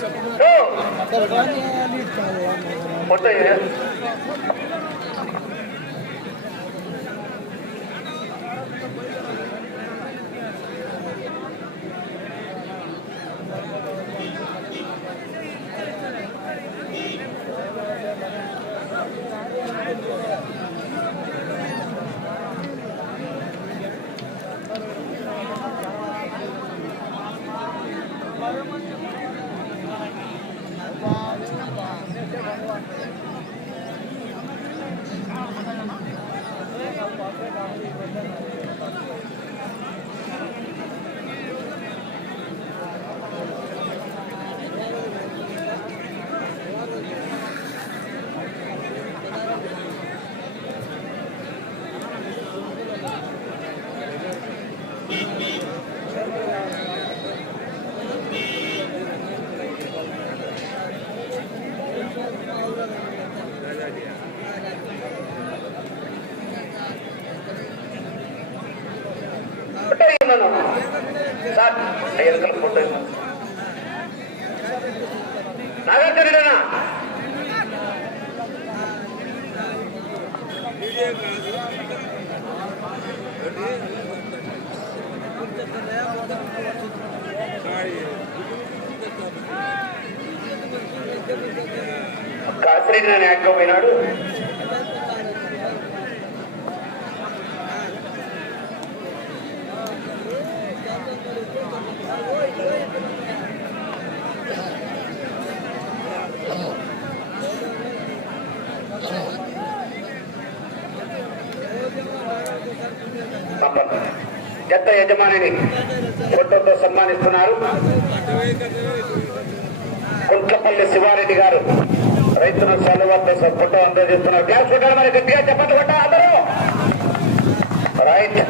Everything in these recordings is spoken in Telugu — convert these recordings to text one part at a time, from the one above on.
Go! What the hell? Kasireddy నేను ఎక్కపోయినాడు సంపత్ జత యజమానిని ఫోటోతో సన్మానిస్తున్నారు. కుంట్లపల్లి శివారెడ్డి గారు. రైతుల సెలవుతో ఫోటో అందజేస్తున్నారు. గ్యాస్ కొట్టారు మరి గట్టిగా చెప్పండి కొట్ట అందరూ. రైట్.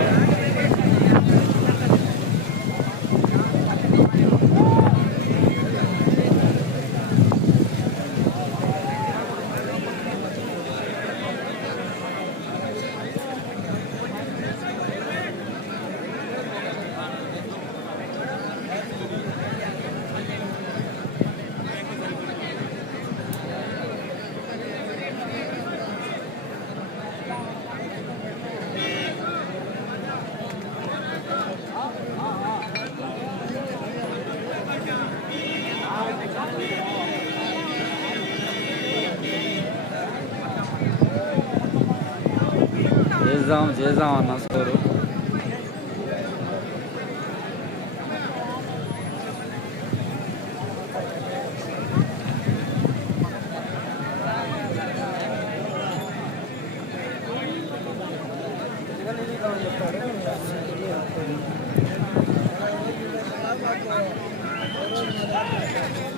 చేద్దాం చేద్దాం అన్న score Thank you.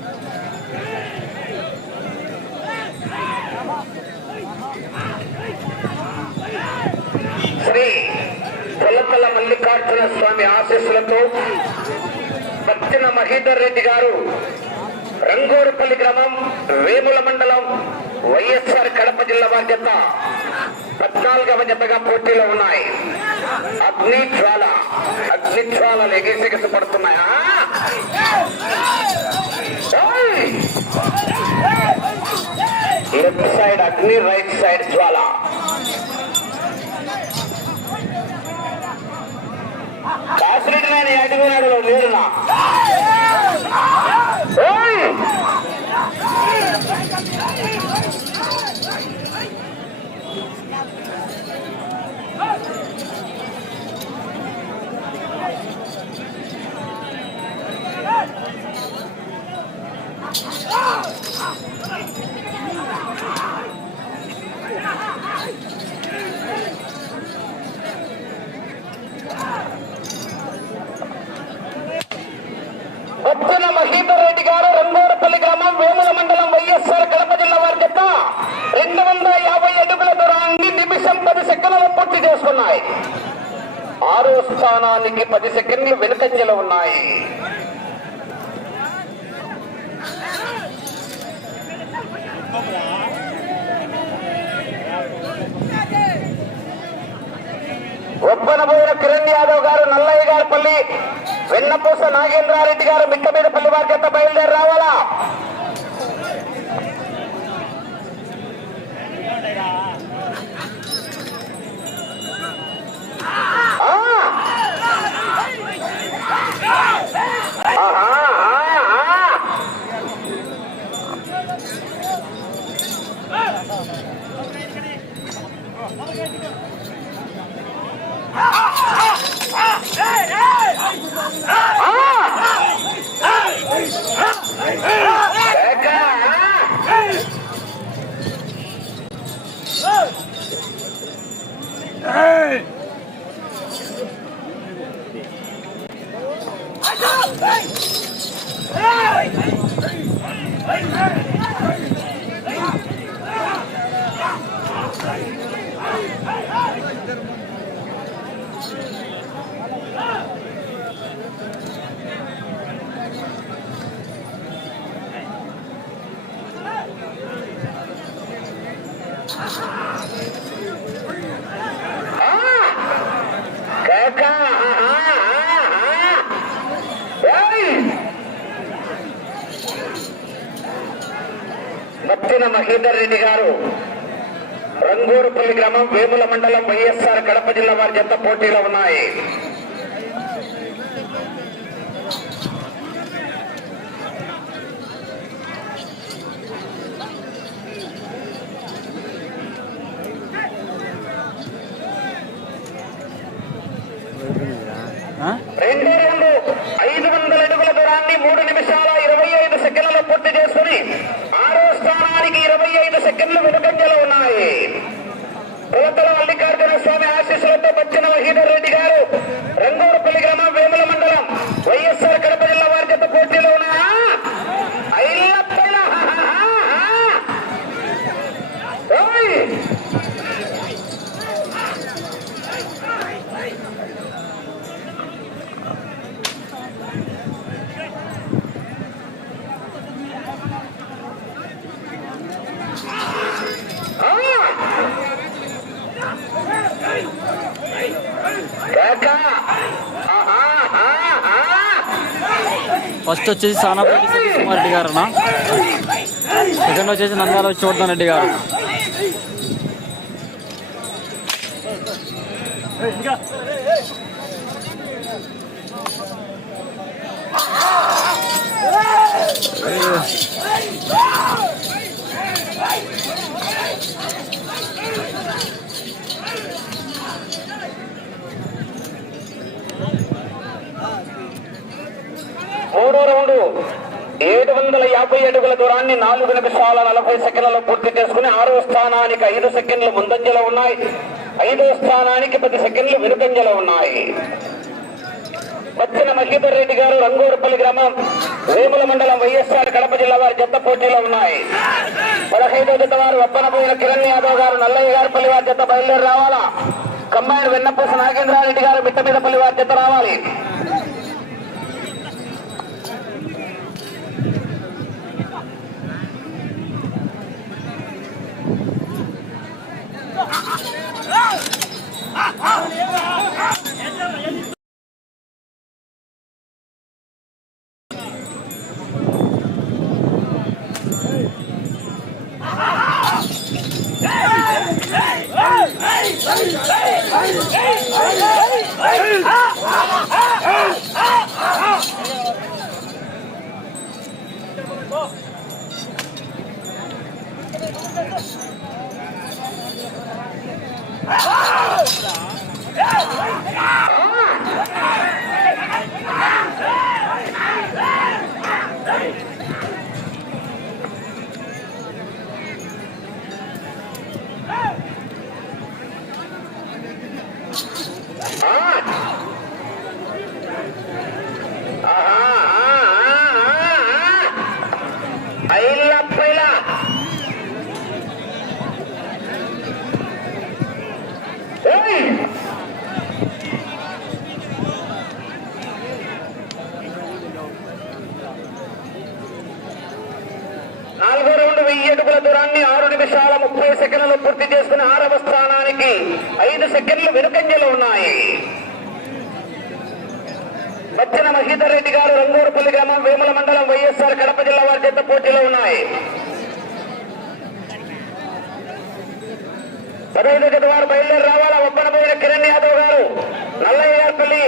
Mallikarjuna Swamy ఆశీస్సులతో పచ్చిన మహీధర్ రెడ్డి గారు రంగూరుపల్లి గ్రామం వేముల మండలం వైఎస్ఆర్ కడప జిల్లా బాధ్యత పద్నాలుగవ జతగా పోటీలో ఉన్నాయి. అగ్ని జ్వాల అగ్ని జ్వాలలు ఎగిసిగిసి పడుతున్నాయా? లెఫ్ట్ సైడ్ అగ్ని రైట్ సైడ్ జ్వాల. Stop. ఉన్నాయి. ఆరో స్థానానికి పది సెకండ్లు వెనుకంజలు ఉన్నాయి. ఒప్పనబోయిన కిరణ్ యాదవ్ గారు నల్లయ్య గారి పల్లి వెన్నపూస నాగేంద్రారెడ్డి గారు మిట్ట మీద పల్లి వారి బయలుదేరి రావాలా? ஆஹா మత్తిన మహేందర్ రెడ్డి గారు. రంగూరుపల్లి గ్రామం వేముల మండలం వైఎస్ఆర్ కడప జిల్లా వారి జంట పోటీలో ఉన్నాయి ఆ? రెండు రెండు ఐదు వందల అడుగుల దూరాన్ని మూడు నిమిషాల ఇరవై ఐదు సెకండ్లలో పూర్తి చేసుకుని ఆరో స్థానానికి ఇరవై ఐదు సెకండ్లు వెనుకంజలో ఉన్నాయి పులతల మల్లికార్జున స్వామి ఆశీస్సులతో వచ్చిన వహీదర్ రెడ్డి గారు రంగూరుపల్లి గ్రామం వేముల మండలం వైఎస్ఆర్ కడప జిల్లా వారి చేత పోటీలో ఉన్నాయా ఐలప్పల, హా, హా, హా, హా. ఓయ్! ఆ! కేక! ఆహా, ఆహా, ఆహా. ఫస్ట్ వచ్చేసి సానాపల్లి సతీష్ గారు అన్న సెకండ్ వచ్చేసి నందాల విష్ణువర్ధన్ రెడ్డి గారు Yeah రౌండ్ ఏడు వందల యాభై అడుగుల దూరాన్ని నాలుగు నిమిషాల నలభై సెకండ్లలో పూర్తి చేసుకుని ఆరో స్థానానికి ఐదు సెకండ్లు ముందంజలో ఉన్నాయి. ఐదో స్థానానికి పది సెకండ్లు వెనుకంజలో ఉన్నాయి. వచ్చిన మహీధర్ రెడ్డి గారు రంగూరుపల్లి గ్రామం వేముల మండలం వైఎస్ఆర్ కడప జిల్లా వారి జత పోటీలో ఉన్నాయి. పదహైదో జత వారు ఒప్పనపోయిన కిరణ్ యాదవ్ గారు నల్లయ్య గారి పల్లి వారి జత బయలుదేరి రావాలా? కంబైన్ వెన్నపూస నాగేంద్రారెడ్డి గారు మిట్ట మీద పల్లి వారి జత రావాలి. పదహైదు గత వారు బయలుదేరి రావాలా ఒప్పనపోయిన కిరణ్ యాదవ్ గారు నల్లయ్యపల్లి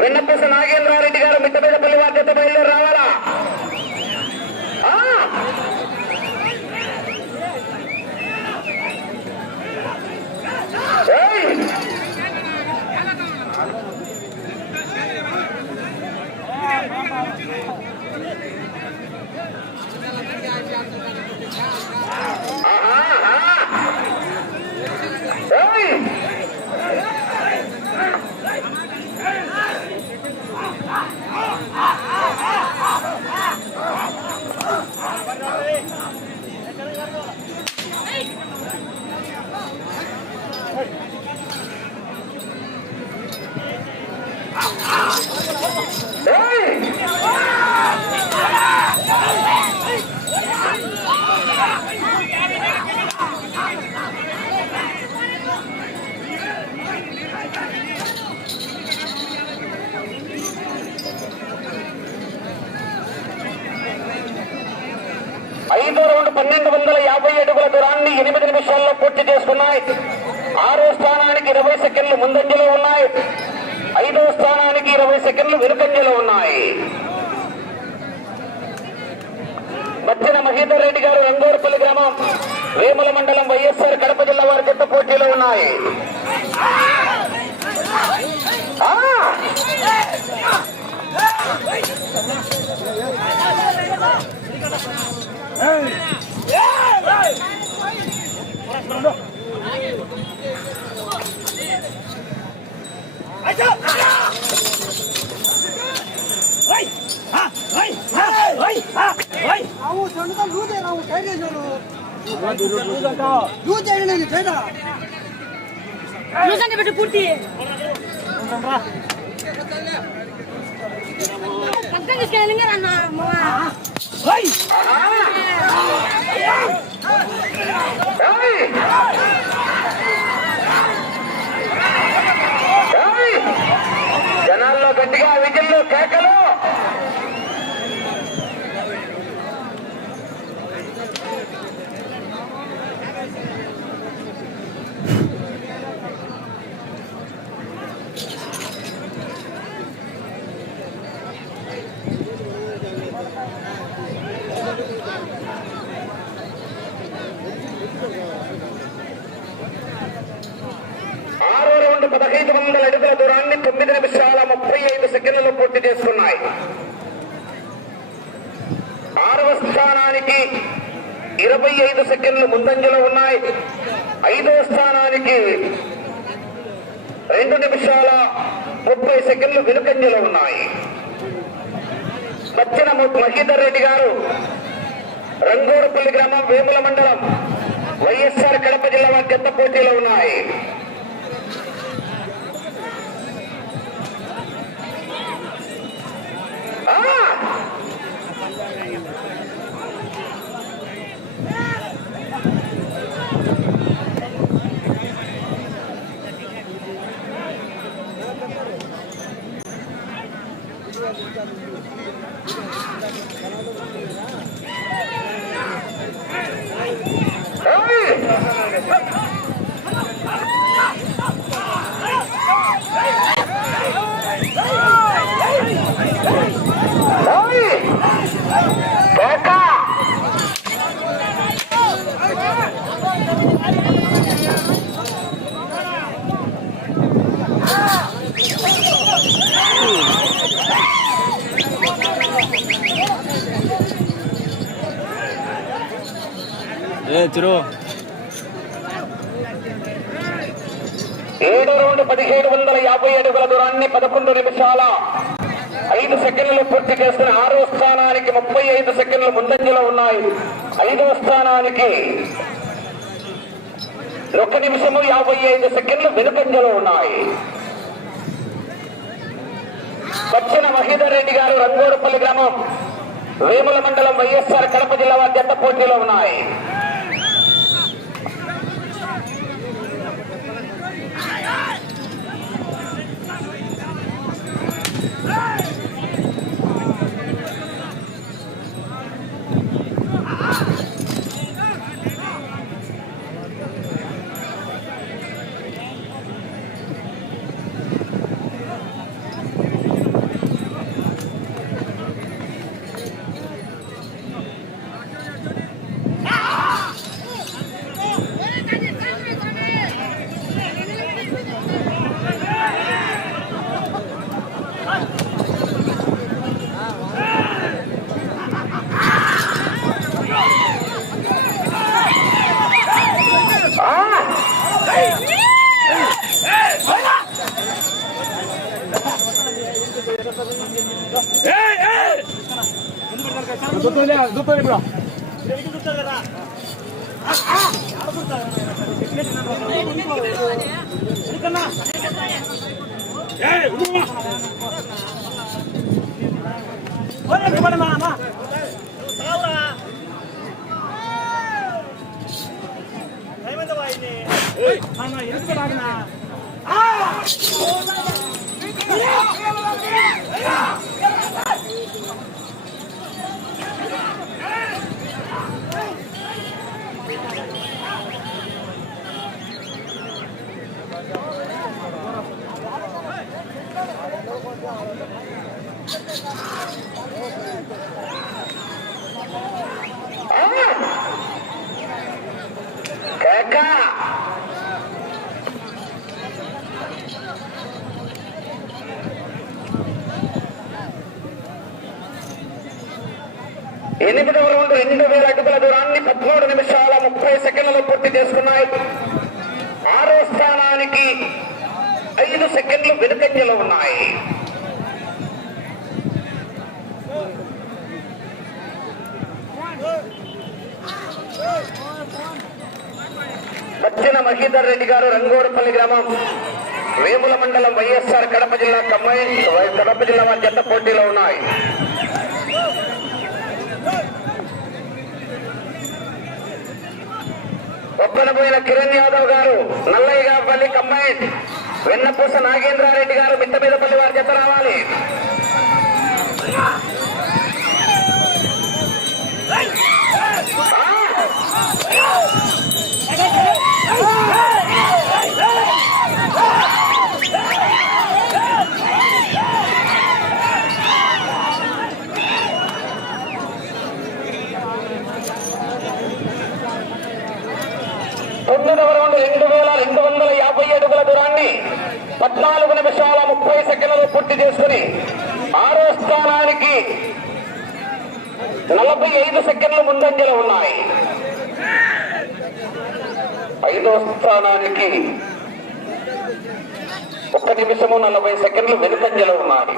వెన్నపూస నాగేంద్రారెడ్డి గారు మిట్టపల్లి వారి చేత బయలుదేరి రావాలా? ఐదో రౌండ్ పన్నెండు వందల యాభై అడుగుల దూరాన్ని ఎనిమిది నిమిషాల్లో పూర్తి చేసుకున్నాయి. ఆరో స్థానానికి ఇరవై సెకండ్లు ముందంజలో ఉన్నాయి. ఐదో స్థానానికి ఇరవై సెకండ్లు వెనుకంజలో ఉన్నాయి. మధ్యన మహేందర్ రెడ్డి గారు రంగోరపల్లి గ్రామం వేముల మండలం వైఎస్ఆర్ కడప జిల్లా వారి జట్టు పోటీలో ఉన్నాయి. యూజండి బిడ్డ పూర్తి అర్థం తీసుకెళ్ళింగారు అన్న అమ్మ సెకండ్లు ఉన్నాయి. మధ్యన మహీధర్ రెడ్డి గారు రంగూరుపల్లి గ్రామం వేముల మండలం వైఎస్ఆర్ కడప జిల్లా వారి చెత్త పోటీలో ఉన్నాయి. ఏ ఏడు రౌండ్ పదిహేడు వందల యాభై అడుగుల దూరాన్ని పదకొండు నిమిషాల ఐదు సెకండ్లు పూర్తి చేస్తున్న ఆరో స్థానానికి ముప్పై ఐదు సెకండ్లు ముందంజలో ఉన్నాయి. ఐదో స్థానానికి ఒక నిమిషము యాభై ఐదు సెకండ్లు వెనుకంజలో ఉన్నాయి. వచ్చిన మహీధర్ రెడ్డి గారు రంగోడుపల్లి గ్రామం వేముల మండలం వైఎస్ఆర్ కడప జిల్లా వారి జత పోటీలో ఉన్నాయి. చూస్తాను ఇప్పుడు చూస్తారు కదా రెండు దూరాన్ని పదమూడు నిమిషాల ముప్పై సెకండ్లలో పూర్తి చేసుకున్నాయి. ఆరో స్థానానికి ఐదు సెకండ్లు వెనుకంజలో ఉన్నాయి. వచ్చిన మహీధర్ రెడ్డి గారు రంగోడపల్లి గ్రామం వేముల మండలం వైఎస్ఆర్ కడప జిల్లా కమ్మాయి కడప జిల్లా వారి జంట పోటీలో ఉన్నాయి. ఒప్పనపోయిన కిరణ్ యాదవ్ గారు నల్లయ్యగాపల్లి కంబైన్. వెన్నపూస నాగేంద్రారెడ్డి గారు మిట్ట మీదపల్లి వారి జత రావాలి. తొమ్మిదవ రౌండ్ రెండు వేల రెండు వందల యాభై అడుగుల దూరాన్ని పద్నాలుగు నిమిషాల ముప్పై సెకండ్లు పూర్తి చేసుకుని ఆరో స్థానానికి నలభై ఐదు సెకండ్లు ముందంజలు ఉన్నాయి. ఐదో స్థానానికి ఒక నిమిషము నలభై సెకండ్లు వెనుకంజలో ఉన్నాయి.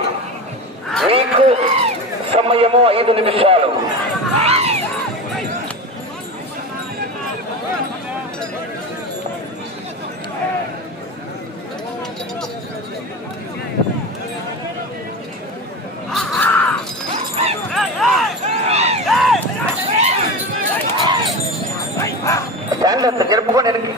మీకు సమయము ఐదు నిమిషాలు. கேண்டத்து கெருப்பு கொண்டு இருக்கு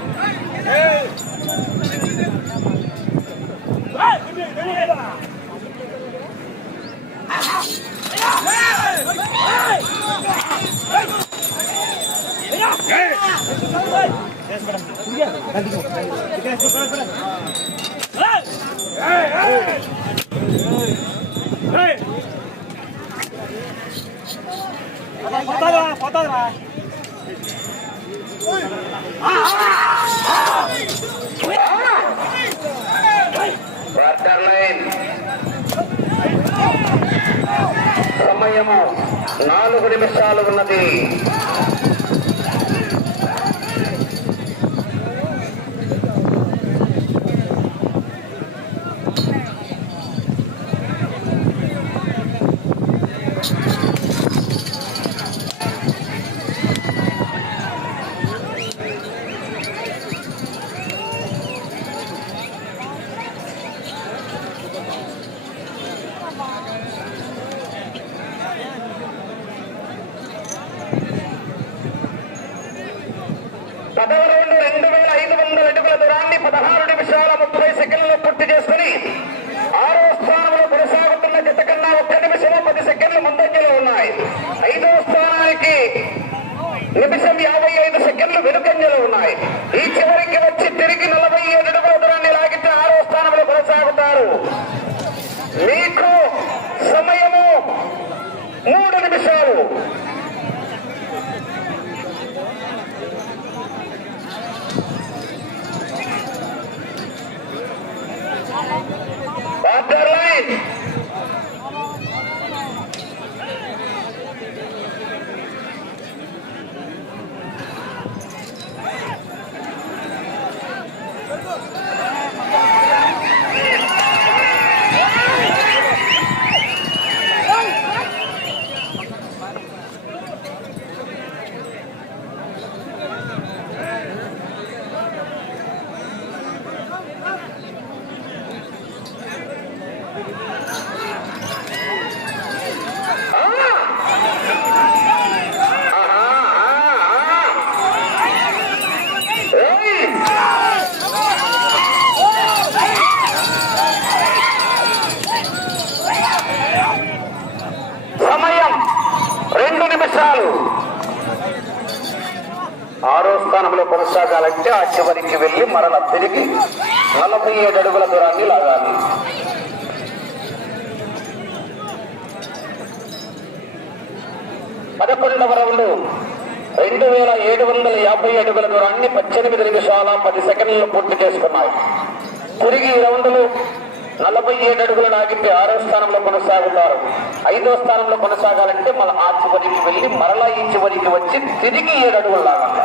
మీకు సమయము మూడు నిమిషాలు వాటర్ లైన్ నిమిషాలు ఆరో స్థానంలో అంటే ఆ చివరికి వెళ్ళి మరల తిరిగి నలభై ఏడు అడుగుల దూరాన్ని లాగాలి. పదకొండవ రౌండ్. రెండు వేల ఏడు వందల యాభై అడుగుల దూరాన్ని పద్దెనిమిది నిమిషాల పది సెకండ్లు పూర్తి చేసుకున్నాయి తిరిగి ఈ రౌండ్లు నలభై ఏడు అడుగులు లాగితే ఆరో స్థానంలో కొనసాగుతారు. ఐదో స్థానంలో కొనసాగాలంటే మన ఆ చివరికి వెళ్ళి మరలా ఈ చివరికి వచ్చి తిరిగి ఏడు అడుగులు లాగాలి.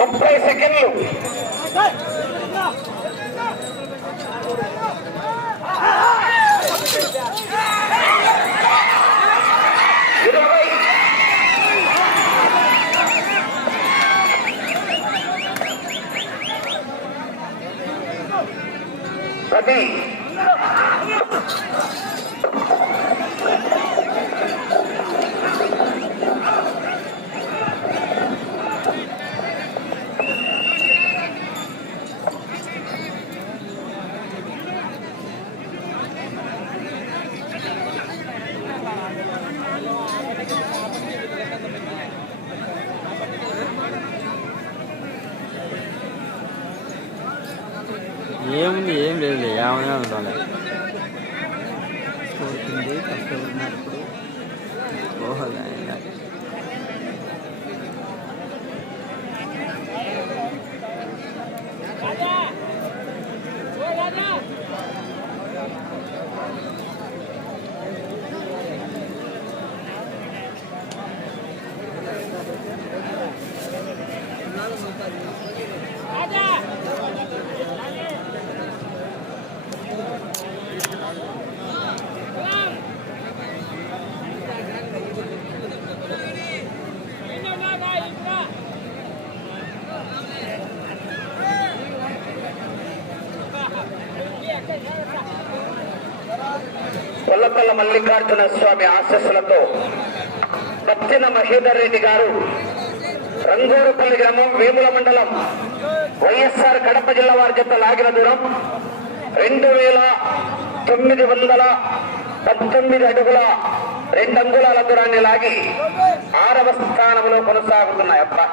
ముప్పై సెకండ్లు ఇరవై పది కొల్లకొల్ల మల్లికార్జున స్వామి ఆశస్సులతో పత్తిన మహేదర్ రెడ్డి గారు రంగూరుపల్లి గ్రామం వేముల మండలం వైఎస్ఆర్ కడప జిల్లా వారి చేత లాగిన దూరం రెండు వేల తొమ్మిది వందల పంతొమ్మిది అడుగుల రెండు అంగుళాల దూరాన్ని లాగి ఆరవ స్థానంలో కొనసాగుతున్నాయి అబ్బా